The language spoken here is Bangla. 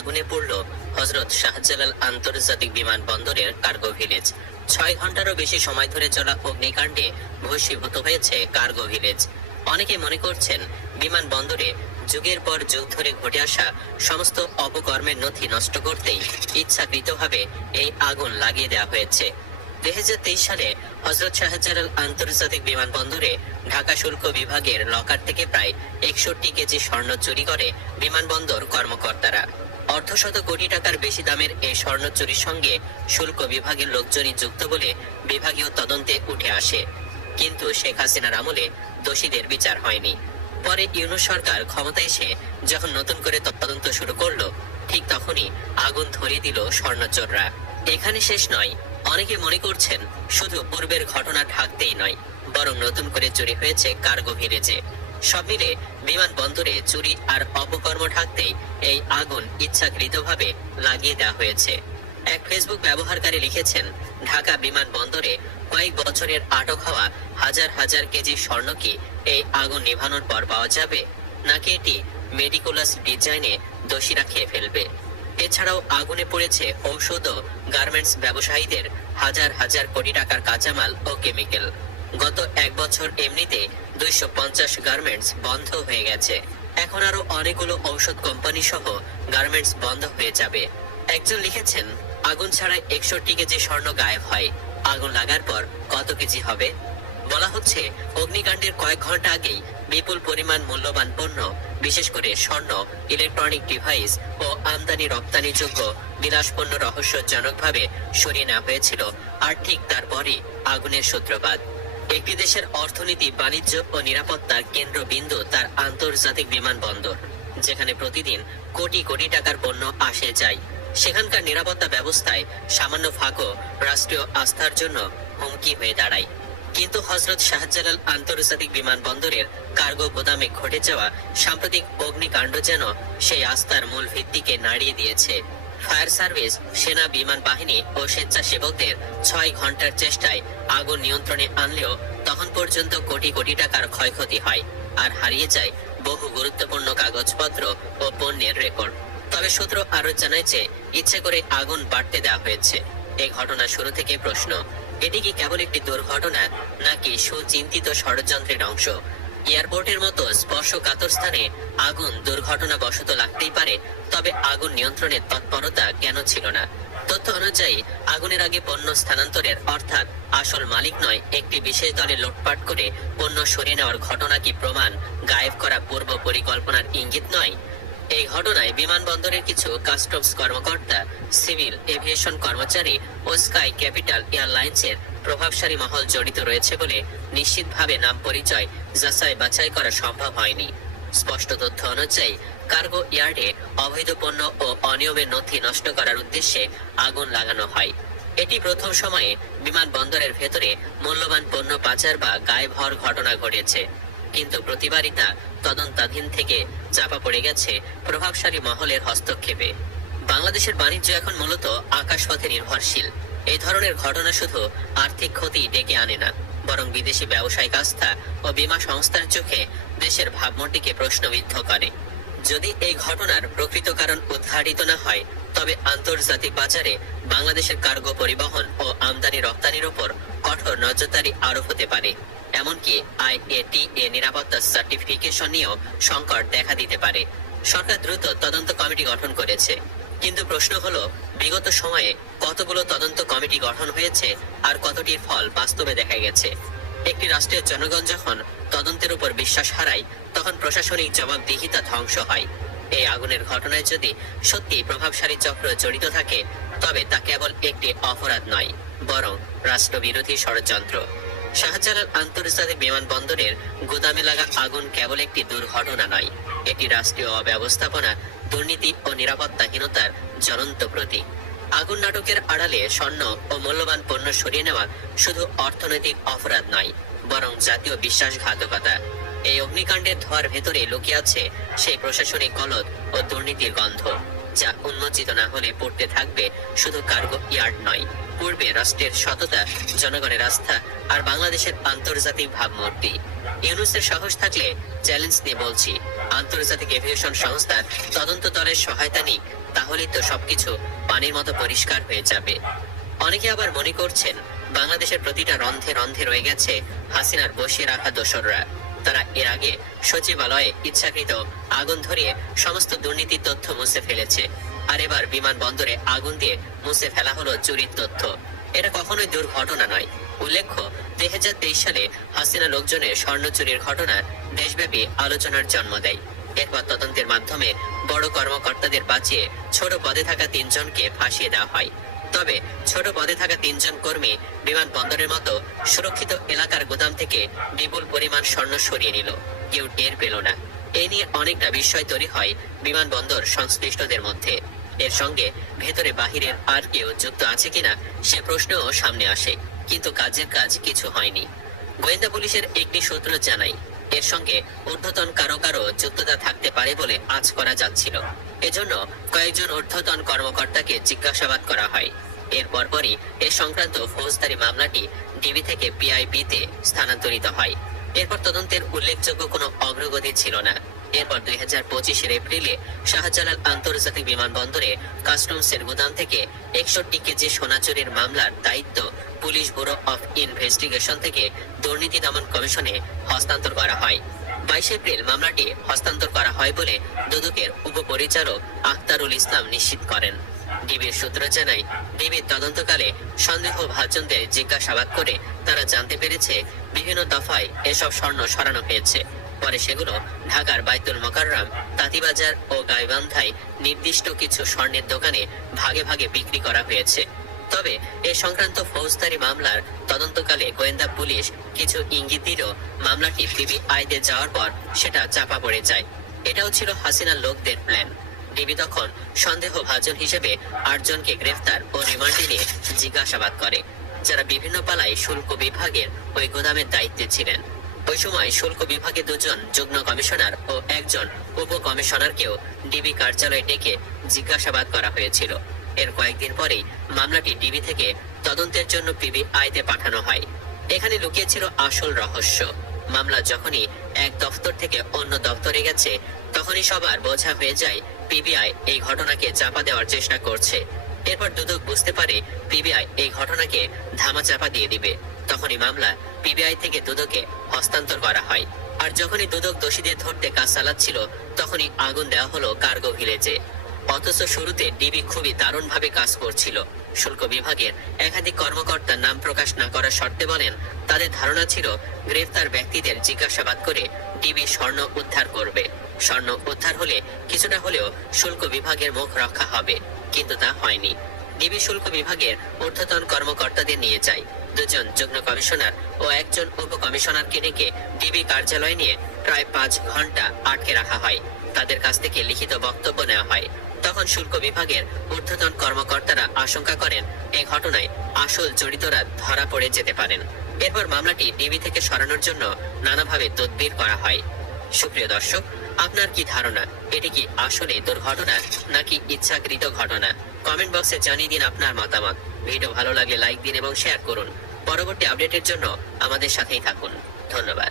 আগুনে পড়ল হজরত শাহজালাল আন্তর্জাতিক বিমানবন্দরের কার্গো ভিলেজ। ছয় ঘন্টারও বেশি সময় ধরে চলা অগ্নিকাণ্ডে ভস্মীভূত হয়েছে কার্গো ভিলেজ। অনেকে মনে করছেন, বিমানবন্দরে যুগের পর যুগ ধরে ঘটে আসা সমস্ত অপকর্মের নথি নষ্ট করতেই ইচ্ছাকৃতভাবে এই আগুন লাগিয়ে দেওয়া হয়েছে। দুই হাজার তেইশ সালে হজরত শাহজালাল আন্তর্জাতিক বিমানবন্দরে ঢাকা শুল্ক বিভাগের লকার থেকে প্রায় একষট্টি কেজি স্বর্ণ চুরি করে বিমানবন্দর কর্মকর্তারা। অর্ধশত কোটি টাকার বেশি দামের এই স্বর্ণ চুরির সঙ্গে শুল্ক বিভাগের লোকজনই যুক্ত বলে বিভাগীয় তদন্তে উঠে আসে। কিন্তু শেখ হাসিনার আমলে দোষীদের বিচার হয়নি। পরে ইউনুস সরকার ক্ষমতায় এসে যখন নতুন করে তদন্ত শুরু করল, ঠিক তখনই আগুন ধরিয়ে দিল স্বর্ণচোররা। এখানে শেষ নয়, অনেকে মনে করছেন শুধু পূর্বের ঘটনা ঢাকতেই নয়, বরং নতুন করে চুরি হয়েছে কার্গো ভিলেজে। সব মিলে বিমানবন্দরে চুরি আর অপকর্ম ঢাকতেই এই আগুন ইচ্ছাকৃতভাবে লাগিয়ে দেওয়া হয়েছে। এক ফেসবুক ব্যবহারকারী লিখেছেন, ঢাকা বিমানবন্দরে কয়েক বছরের আটক হওয়া হাজার হাজার কেজি স্বর্ণ কি এই আগুন নেভানোর পর পাওয়া যাবে? নাকি এটি মেডিকুলাস ডিজাইনে দোষীরা খেয়ে ফেলবে? এছাড়াও আগুনে পড়েছে ঔষধ ও গার্মেন্টস ব্যবসায়ীদের হাজার হাজার কোটি টাকার কাঁচামাল ও কেমিক্যাল। গত এক বছর এমনিতে দুইশো পঞ্চাশ গার্মেন্টস বন্ধ হয়ে গেছে। এখন আরও অনেকগুলো ঔষধ কোম্পানি সহ গার্মেন্টস বন্ধ হয়ে যাবে। একজন লিখেছেন, আগুন ছাড়া একষট্টি কেজি স্বর্ণ গায়েব হয়। আগুন লাগার পর কত কেজি হবে? বলা হচ্ছে, অগ্নিকাণ্ডের কয়েক ঘণ্টা আগেই বিপুল পরিমাণ মূল্যবান পণ্য, বিশেষ করে স্বর্ণ ইলেকট্রনিক ডিভাইস ও আমদানি রপ্তানিযোগ্য বিলাস পণ্য রহস্যজনকভাবে সরিয়ে নেওয়া হয়েছিল, আর ঠিক তারপরই আগুনের সূত্রপাত। একটি দেশের অর্থনীতি, বাণিজ্য ও নিরাপত্তার কেন্দ্রবিন্দু তার আন্তর্জাতিক বিমানবন্দর, যেখানে প্রতিদিন কোটি কোটি টাকার পণ্য আসে যায়। সেখানকার নিরাপত্তা ব্যবস্থায় সামান্য ফাঁকও রাষ্ট্রীয় আস্থার জন্য হুমকি হয়ে দাঁড়ায়। কিন্তু হজরত শাহজালাল আন্তর্জাতিক বিমানবন্দরের কার্গো গোদামে ঘটে যাওয়া সাম্প্রতিক অগ্নিকাণ্ড যেন সেই আস্থার মূল ভিত্তিকে নাড়িয়ে দিয়েছে। ফায়ার সার্ভিস, সেনা, বিমান বাহিনী ও স্বেচ্ছাসেবকদের ছয় ঘণ্টার চেষ্টায় আগুন নিয়ন্ত্রণে আনলেও তখন পর্যন্ত কোটি কোটি টাকার ক্ষয়ক্ষতি হয় আর হারিয়ে যায় বহু গুরুত্বপূর্ণ কাগজপত্র ও পণ্যের রেকর্ড। তবে সূত্র আরও জানায় ইচ্ছে করে আগুন বাড়তে দেওয়া হয়েছে। এই ঘটনা শুরু থেকে প্রশ্ন, এটি কি কেবল একটি দুর্ঘটনা নাকি সুচিন্তিত ষড়যন্ত্রের অংশ? এয়ারপোর্টের মতো স্পর্শকাতর স্থানে আগুন দুর্ঘটনা বশত লাগতেই পারে, তবে আগুন নিয়ন্ত্রণের তৎপরতা কেন ছিল না? তথ্য অনুযায়ী, আগুনের আগে পণ্য স্থানান্তরের অর্থাৎ আসল মালিক নয়, একটি বিশেষ দলে লোটপাট করে পণ্য সরিয়ে নেওয়ার ঘটনা কি প্রমাণ গায়েব করা পূর্ব পরিকল্পনার ইঙ্গিত নয়? এই ঘটনায় বিমানবন্দরের কিছু কাস্টমস কর্মকর্তা, সিভিল এভিয়েশন কর্মচারী ও স্কাই ক্যাপিটাল এয়ারলাইন্সের প্রভাবশালী মহল জড়িত রয়েছে বলে নিশ্চিতভাবে নাম পরিচয় যাচাই বাছাই করা সম্ভব হয়নি। স্পষ্ট তথ্য অনুযায়ী, কার্গো ইয়ার্ডে অবৈধ পণ্য ও অনিয়মের নথি নষ্ট করার উদ্দেশ্যে আগুন লাগানো হয়। এটি প্রথম সময়ে বিমানবন্দরের ভেতরে মূল্যবান পণ্য পাচার বা গায়েব হওয়ার ঘটনা ঘটেছে। কিন্তু প্রতিবারই তা তদন্তাধীন থেকে চাপা পড়ে গেছে প্রভাবশালী মহলের হস্তক্ষেপে। বাংলাদেশের বাণিজ্য এখন মূলত আকাশপথে নির্ভরশীল। এই ধরনের ঘটনা শুধু আর্থিক ক্ষতি ডেকে আনে না, বরং বিদেশি ব্যবসায়িক আস্থা ও বীমা সংস্থার চোখে দেশের ভাবমূর্তিকে প্রশ্নবিদ্ধ করে। যদি এই ঘটনার প্রকৃত কারণ উদ্ঘাটিত না হয়, তবে আন্তর্জাতিক বাজারে বাংলাদেশের কার্গো পরিবহন ও আমদানি রপ্তানির ওপর কঠোর নজরদারি আরোপ হতে পারে। এমনকি আইএটি এ নিরাপত্তা সার্টিফিকেশন নিয়েও সংকট দেখা দিতে পারে। সরকার দ্রুত তদন্ত কমিটি গঠন করেছে। কিন্তু প্রশ্ন হলো, বিগত সময়ে কতগুলো তদন্ত কমিটি গঠন হয়েছে আর কতটির ফল বাস্তবে দেখা গেছে? একটি রাষ্ট্রের জনগণ যখন তদন্তের উপর বিশ্বাস হারায়, তখন প্রশাসনিক জবাবদিহিতা ধ্বংস হয়। এই আগুনের ঘটনায় যদি সত্যি প্রভাবশালী চক্র জড়িত থাকে, তবে তা কেবল একটি অপরাধ নয়, বরং রাষ্ট্রবিরোধী ষড়যন্ত্র। শাহজালাল আন্তর্জাতিক বিমানবন্দরের গুদামে লাগা আগুন কেবল একটি দুর্ঘটনা নয়, এটি রাষ্ট্রীয় অব্যবস্থাপনা, দুর্নীতি ও নিরাপত্তাহীনতার জ্বলন্ত প্রতীক। আগুন নাটকের আড়ালে স্বর্ণ ও মূল্যবান পণ্য সরিয়ে নেওয়া শুধু অর্থনৈতিক অপরাধ নয়, বরং জাতীয় বিশ্বাসঘাতকতা। এই অগ্নিকাণ্ডের ধোয়ার ভেতরে লুকিয়ে আছে সেই প্রশাসনিক গলদ ও দুর্নীতির গন্ধ। যা উন্মোচিত না হলে পড়তে থাকবে শুধু কার্গো ইয়ার্ড নয়। পূর্বে রাষ্ট্রের সততা, জনগণের আস্থা আর বাংলাদেশের আন্তর্জাতিক ভাবমূর্তি। ইউনুসের সাহস থাকলে চ্যালেঞ্জ নিয়ে বলছি, আন্তর্জাতিক এভিয়েশন সংস্থার তদন্ত দলের সহায়তা নিক, তাহলেই তো সবকিছু পানির মতো পরিষ্কার হয়ে যাবে। অনেকে আবার মনে করছেন, বাংলাদেশের প্রতিটা রন্ধে রন্ধে রয়ে গেছে হাসিনার বসিয়ে রাখা দোসররা। তারা এর আগে সচিবালয়ে ইচ্ছাকৃত আগুন ধরিয়ে সমস্ত দুর্নীতির তথ্য মুছে ফেলেছে। আর এবার বিমানবন্দরে আগুন দিয়ে মুছে ফেলা হলো চুরির তথ্য। এটা কখনোই দুর্ঘটনা নয়। উল্লেখ্য, দুই হাজার তেইশ সালে হাসিনা লোকজনের স্বর্ণ চুরির ঘটনা দেশব্যাপী আলোচনার জন্ম দেয়। এরপর তদন্তের মাধ্যমে বড় কর্মকর্তাদের বাঁচিয়ে ছোট পদে থাকা তিনজনকে ফাঁসিয়ে দেওয়া হয়। তবে ছোট পদে থাকা তিনজন কর্মী বিমানবন্দরের মতো সুরক্ষিত এলাকার গোদাম থেকে বিপুল পরিমাণ স্বর্ণ সরিয়ে নিল। কেউ টের পেল না। এ নিয়ে অনেকটা বিস্ময় তৈরি হয় বিমানবন্দর সংশ্লিষ্টদের মধ্যে। এর সঙ্গে ভেতরে বাহিরের আর কেউ যুক্ত আছে কিনা সে প্রশ্নও সামনে আসে। কিন্তু কাজের কাজ কিছু হয়নি। গোয়েন্দা পুলিশের একটি সূত্র জানাই এর সঙ্গে ঊর্ধ্বতন কারও কারও যুক্ততা থাকতে পারে বলে আজ করা যাচ্ছিল। এজন্য কয়েকজন ঊর্ধ্বতন কর্মকর্তাকে জিজ্ঞাসাবাদ করা হয়। এর পরপরই এ সংক্রান্ত ফৌজদারি মামলাটি ডিবি থেকে পিআইবিতে স্থানান্তরিত হয়। এরপর তদন্তের উল্লেখযোগ্য কোনো অগ্রগতি ছিল না। এরপর দুই হাজার পঁচিশের এপ্রিলে শাহজালাল আন্তর্জাতিক বিমানবন্দরে কাস্টমসের গুদাম থেকে একষট্টি কেজি সোনা চুরির মামলার দায়িত্ব পুলিশ ব্যুরো অফ ইনভেস্টিগেশন থেকে দুর্নীতি দমন কমিশনে হস্তান্তর করা হয়। বাইশে এপ্রিল মামলাটি হস্তান্তর করা হয় বলে দুদকের উপপরিচালক আখতারুল ইসলাম নিশ্চিত করেন। ডিবির সূত্র জানায় ডিবির তদন্তকালে সন্দেহ ভাজনদের জিজ্ঞাসাবাদ করে তারা জানতে পেরেছে বিভিন্ন দফায় এসব স্বর্ণ সরানো হয়েছে। পরে সেগুলো ঢাকার বাইতুল মোকাররম, তাঁতিবাজার ও গাইবান্ধায় নির্দিষ্ট কিছু স্বর্ণের দোকানে ভাগে ভাগে বিক্রি করা হয়েছে। তবে এ সংক্রান্ত ফৌজদারি মামলার তদন্তকালে গোয়েন্দা পুলিশ কিছু ইঙ্গিত দিল মামলাটি পিবিআইতে যাওয়ার পর সেটা চাপা পড়ে যায়। এটাও ছিল হাসিনার লোকদের প্ল্যান ডিবি তখন সন্দেহভাজন হিসেবে আটজনকে গ্রেফতার ও রিমান্ডে নিয়ে জিজ্ঞাসাবাদ করে, যারা বিভিন্ন পালায় শুল্ক বিভাগের ওই গোদামের দায়িত্বে ছিলেন। ওই সময় শুল্ক বিভাগে দুজন যুগ্ম কমিশনার ও একজন উপ কমিশনারকেও ডিবি কার্যালয়ে ডেকে জিজ্ঞাসাবাদ করা হয়েছিল। এর কয়েকদিন পরেই মামলাটি ডিবি থেকে তদন্তের জন্য পিবিআইতে পাঠানো হয়। এখানে লুকিয়েছিল আসল রহস্য। মামলা যখনই এক দফতর থেকে অন্য দফতরে গেছে তখনই সবার বোঝা হয়ে যায়, পিবিআই এই ঘটনাকে চাপা দেওয়ার চেষ্টা করছে। এরপর দুদক বুঝতে পারে পিবিআই এই ঘটনাকে ধামা চাপা দিয়ে দিবে। তখনই মামলা পিবিআই থেকে দুদকে হস্তান্তর করা হয়। আর যখনই দুদক দোষীদের ধরতে কাজ চালাচ্ছিল, তখনই আগুন দেওয়া হলো কার্গো ভিলেজে। অথচ শুরুতে ডিবি খুবই দারুণভাবে কাজ করছিল। শুল্ক বিভাগের একাধিক কর্মকর্তা নাম প্রকাশ না করার শর্তে বলেন, তাদের ধারণা ছিল গ্রেফতার ব্যক্তিদের জিজ্ঞাসাবাদ করে ডিবি স্বর্ণ উদ্ধার করবে। স্বর্ণ উদ্ধার হলে কিছুটা হলেও শুল্ক বিভাগের মুখ রক্ষা হবে, কিন্তু তা হয়নি। ডিবি শুল্ক বিভাগের ঊর্ধ্বতন কর্মকর্তাদের নিয়ে যায়। দুজন যুগ্ম কমিশনার ও একজন উপ কমিশনারকে ডেকে ডিবি কার্যালয়ে নিয়ে প্রায় পাঁচ ঘণ্টা আটকে রাখা হয়। তাদের কাছ থেকে লিখিত বক্তব্য নেওয়া হয়। তখন শুল্ক বিভাগের ঊর্ধ্বতন কর্মকর্তারা আশঙ্কা করেন এই ঘটনায় আসল জড়িতরা ধরা পড়ে যেতে পারেন। এরপর মামলাটি ডিবি থেকে সরানোর জন্য নানাভাবে তদবির করা হয়। সুপ্রিয় দর্শক, আপনার কি ধারণা? এটি কি আসলে দুর্ঘটনা নাকি ইচ্ছাকৃত ঘটনা? কমেন্ট বক্সে জানিয়ে দিন আপনার মতামত। ভিডিও ভালো লাগলে লাইক দিন এবং শেয়ার করুন। পরবর্তী আপডেটের জন্য আমাদের সাথেই থাকুন। ধন্যবাদ।